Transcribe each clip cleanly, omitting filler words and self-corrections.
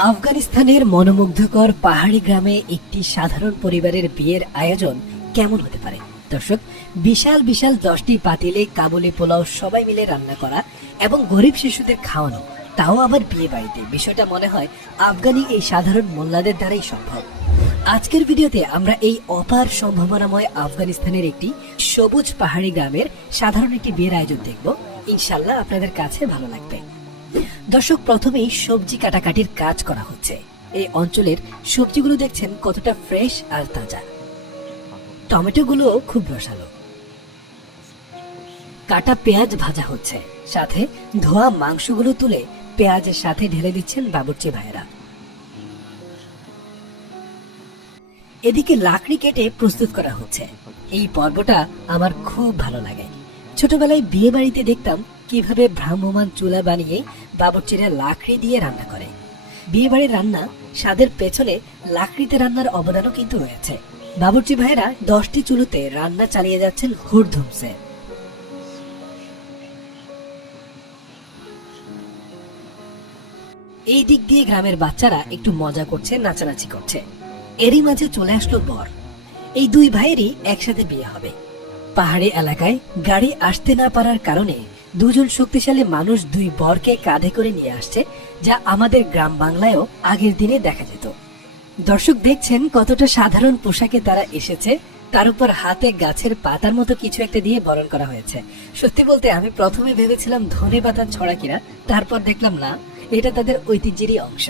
আফগানিস্তানের মনোমুগ্ধকর পাহাড়ি গ্রামে একটি সাধারণ পরিবারের বিয়ের আয়োজন কেমন হতে পারে? দর্শক, বিশাল বিশাল 10টি পাতিলে কাবুলি পোলাও সবাই মিলে রান্না করা এবং গরিব শিশুদের খাওয়ানো, তাও আবার বিয়ে বাড়িতে। বিষয়টা মনে হয় আফগানি এই সাধারণ মোল্লাদের দ্বারাই সম্ভব। আজকের ভিডিওতে আমরা এই অপার সম্ভাবনাময় আফগানিস্তানের একটি সবুজ পাহাড়ি গ্রামের সাধারণ একটি বিয়ের আয়োজন দেখব। ইনশাল্লাহ আপনাদের কাছে ভালো লাগবে। দর্শক, প্রথমেই সবজি কাটাকাটির কাজ করা হচ্ছে। এই অঞ্চলের সবজিগুলো দেখছেন কতটা ফ্রেশ আর তাজা। টমেটোগুলো খুব রসালো। কাটা পেঁয়াজ ভাজা হচ্ছে, সাথে ধোয়া মাংসগুলো তুলে পেঁয়াজের সাথে ঢেলে দিচ্ছেন বাবুর্চি ভাইয়েরা। এদিকে লাকড়ি কেটে প্রস্তুত করা হচ্ছে। এই পর্বটা আমার খুব ভালো লাগে। ছোটবেলায় বিয়ে বাড়িতে দেখতাম কিভাবে ভ্রাম্যমান চুলা বানিয়ে বাবুর্চিরা লাকড়ি দিয়ে রান্না করে। বিয়ে বাড়ির রান্না স্বাদের পেছনে লাকড়িতে রান্নার অবদানও কিন্তু রয়েছে। বাবুর্চি ভাইয়েরা 10টি চুলোতে রান্না চালিয়ে যাচ্ছেন হুড়ধুমসে। এই দিক দিয়ে গ্রামের বাচ্চারা একটু মজা করছে, নাচানাচি করছে। এরই মাঝে চলে আসলো বর। এই দুই ভাইয়েরই একসাথে বিয়ে হবে। পাহাড়ি এলাকায় গাড়ি আসতে না পারার কারণে দুজন শক্তিশালী মানুষ দুই বরকে কাঁধে করে নিয়ে আসছে, যা আমাদের গ্রাম বাংলায়ও আগের দিনে দেখা যেত। দর্শক, দেখছেন কতটা সাধারণ পোশাকে তারা এসেছে, তার উপর হাতে গাছের পাতার মতো কিছু একটা দিয়ে বরণ করা হয়েছে। সত্যি বলতে আমি প্রথমে ভেবেছিলাম ধনে পাতার ছড়া কিনা, তারপর দেখলাম না, এটা তাদের ঐতিহ্যেরই অংশ।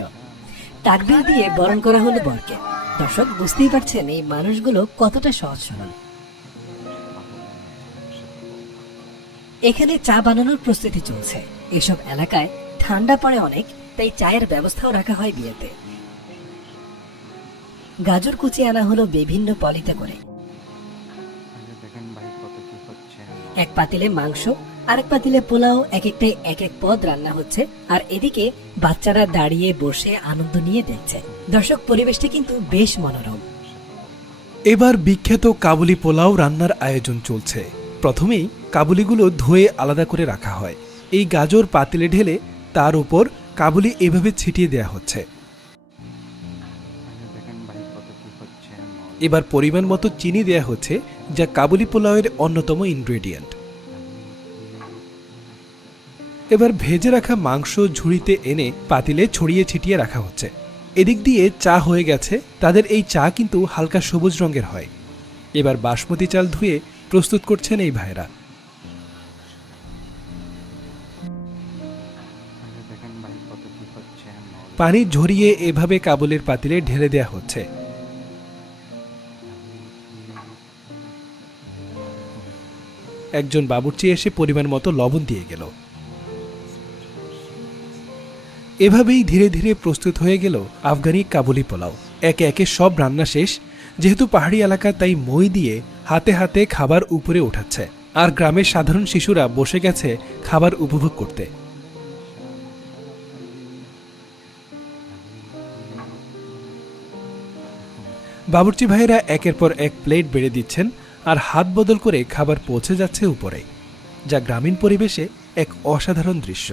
তাকবীর দিয়ে বরণ করা হলো বরকে। দর্শক, বুঝতেই পারছেন এই মানুষগুলো কতটা সহজ সরল। এখানে চা বানানোর প্রস্তুতি চলছে। এসব এলাকায় ঠান্ডা পড়ে অনেক, তাই চায়ের ব্যবস্থাও রাখা হয় বিয়েতে। গাজর কুচি আনা হলো বিভিন্ন পলিতে করে। এক পাতিলে মাংস, আরেক পাতিলে পোলাও, এক একটাই এক এক পদ রান্না হচ্ছে। আর এদিকে বাচ্চারা দাঁড়িয়ে বসে আনন্দ নিয়ে দেখছে। দর্শক, পরিবেশটা কিন্তু বেশ মনোরম। এবার বিখ্যাত কাবুলি পোলাও রান্নার আয়োজন চলছে। প্রথমেই কাবুলিগুলো ধুয়ে আলাদা করে রাখা হয়। এই গাজর পাতিলে ঢেলে তার উপর কাবুলি এভাবে ছিটিয়ে দেয়া হচ্ছে। এবার পরিমাণ মতো চিনি দেয়া হচ্ছে, যা কাবুলি পোলাওয়ের অন্যতম ইনগ্রেডিয়েন্ট। এবার ভেজে রাখা মাংস ঝুড়িতে এনে পাতিলে ছড়িয়ে ছিটিয়ে রাখা হচ্ছে। এদিক দিয়ে চা হয়ে গেছে। তাদের এই চা কিন্তু হালকা সবুজ রঙের হয়। এবার বাসমতি চাল ধুয়ে প্রস্তুত করছেন এই ভাইরা। পানি ঝরিয়ে এভাবে কাবুলের পাতিলে ঢেলে দেয়া হচ্ছে। একজন বাবুর্চি এসে পরিমাণ মতো লবণ দিয়ে গেল। এভাবেই ধীরে ধীরে প্রস্তুত হয়ে গেল আফগানি কাবুলি পোলাও। একে একে সব রান্না শেষ। যেহেতু পাহাড়ি এলাকা, তাই মই দিয়ে হাতে হাতে খাবার উপরে ওঠাচ্ছে। আর গ্রামের সাধারণ শিশুরা বসে গেছে খাবার উপভোগ করতে। বাবুর্চি ভাইয়েরা একের পর এক প্লেট বেড়ে দিচ্ছেন, আর হাত বদল করে খাবার পৌঁছে যাচ্ছে উপরে, যা গ্রামীণ পরিবেশে এক অসাধারণ দৃশ্য।